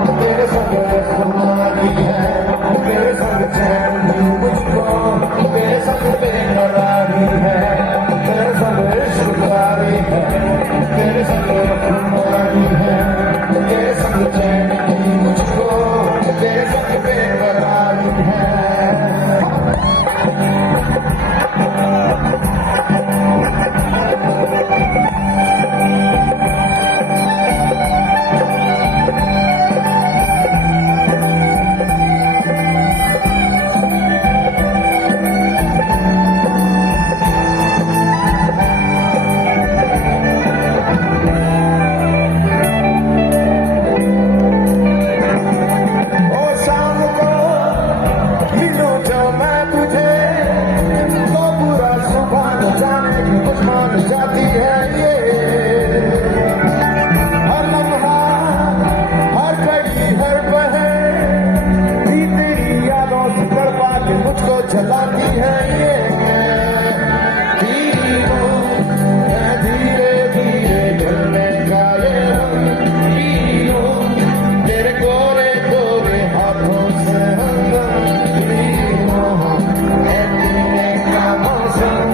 तेरे संग खुमारी है, तेरे संग चैन भी मुझको, तेरे संग बेकरारी है, तेरे संग इश्क़दारी है, तेरे संग खुमारी है, तेरे संग चैन भी मुझको, तेरे संग बेकरारी है। जाती है ये हर लम्हा, हर घड़ी, हर पहर भी तेरी यादों से तड़पा के मुझको जलाती है ये। धीरे धीरे ढलने का ये तेरे गोरे गोरे हाथों से का मौसम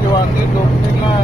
que va haciendo